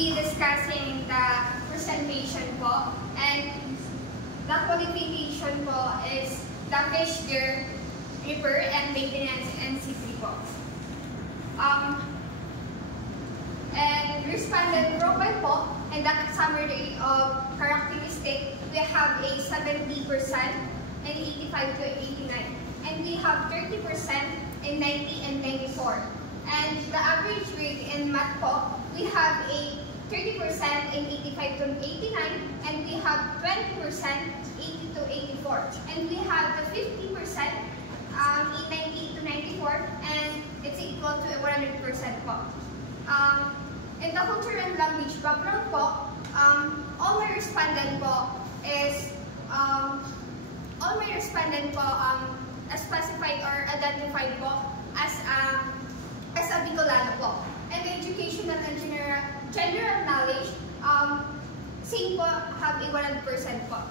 be discussing the presentation po, and the qualification po is the fish gear repair and maintenance NC3 po. And respondent profile po, and the summary of characteristic, we have a 70% and 85 to 89. And we have 30% in 90 and 94. And the average grade in math po, we have a 30% in 85 to 89, and we have 20% 80 to 84. And we have the 50% in 90 to 94, and it's equal to 100% po. In the culture and language background po, all my respondent po is specified or identified po as a Bicolano po. And the educational and general knowledge, same po, have a 100% po.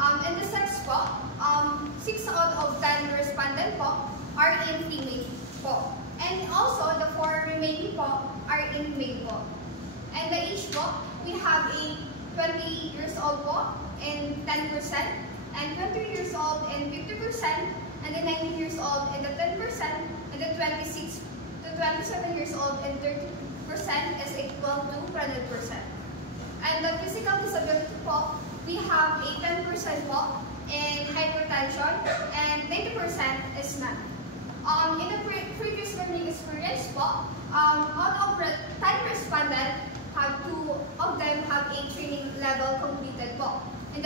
And the sex po, 6 out of 10 respondent po are in female po. And also, the 4 remaining po are in male po. And the age po, we have a 20 years old po in 10%, and 20 years old in 50%, and the 19 years old in the 10%, and the 26 to 27 years old in 30% is equal to 100%. And the physical disability po, we have a 10% po in hypertension, and 90% is not. In the previous learning experience po, out of 10 respondents, 2 of them have a training level completed po. And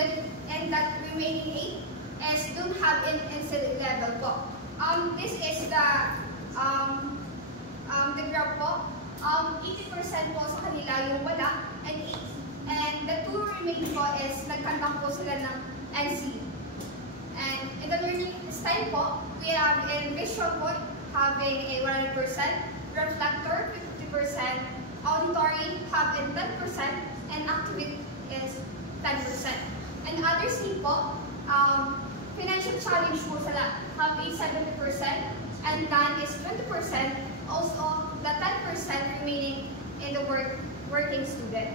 that remaining 8 is don't have an incident level po. This is the graph po. 80% po sa kanila yung wala, and the 2 remaining po is nagkantang po sila ng NC. And in the learning style po, we have in visual po having a 100%, reflector 50%, auditory have in 10%, and activity is 10%. And others need po, financial challenge po sila have a 70%, and none is 20%, also the 10% remaining in the working student.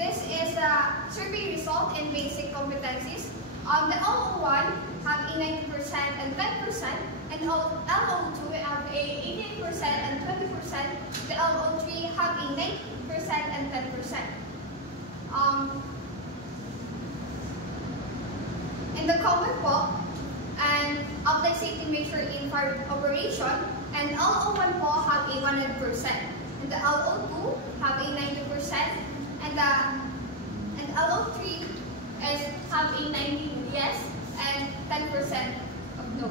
This is a survey result in basic competencies. The LO1 have a 90% and 10%, and LO2 have a 88% and 20%. The LO3 have a 90% and 10%. In the common po, and applied safety measure in fire operation, and LO1 po have a 100%, and the LO2 have a 90%, and LO3 have a 90 yes and 10% of no.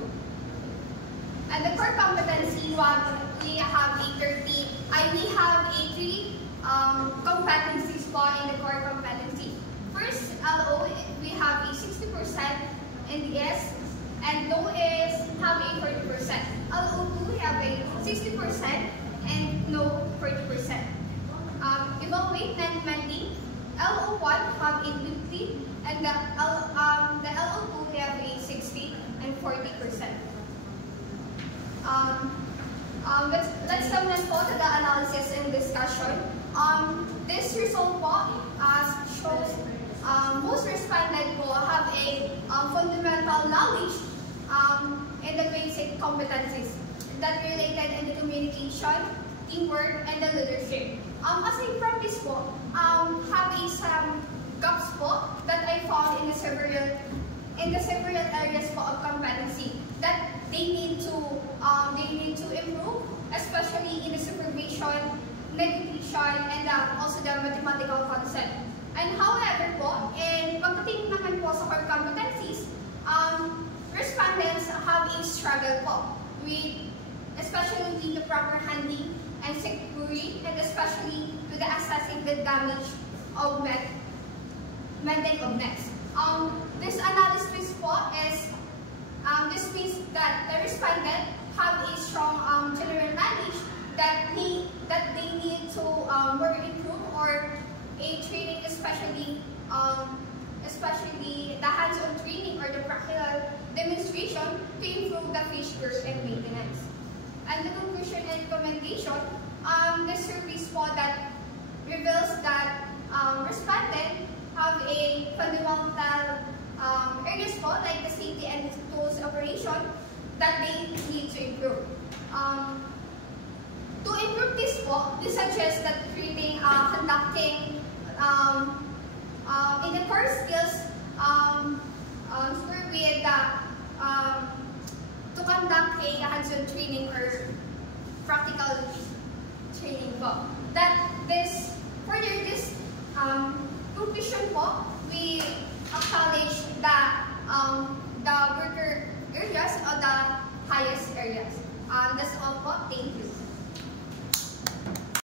And the core competency, we have a 3 competencies po in the core competency. First, LO, we have a 60% in yes, and no is have a 40%. LO2 we have a 60% and no 40%. Evaluate and mending, LO1 have a 50, and the LO2 we have a 60 and 40%. Let's now move on to the analysis and discussion. This result po shows most respondents po have a fundamental knowledge in the basic competencies that related in the communication, teamwork, and the leadership. Aside from this po, have some gaps po that I found in the several areas po of competency that they need to improve, especially in the supervision, navigation, and also the mathematical concept. And however po, pagdating naman po sa core competencies, respondents have a struggle po with, especially with the proper handling and security, and especially to the assessing the damage of mending of nets. This analysis po is, this means that the respondent have a strong general knowledge that they need to more improve or a training, especially the hands-on training or the practical demonstration to improve the fish care and maintenance. And the conclusion and recommendation, the surveys po that respondent have a fundamental areas po like the safety and tools operation that they need to improve. To improve this po, we suggest that creating, conducting, in the core skills, with to conduct a hands-on training or practical training po. That this, further this conclusion po, we acknowledge the worker areas or the highest areas. That's all po. Thank you.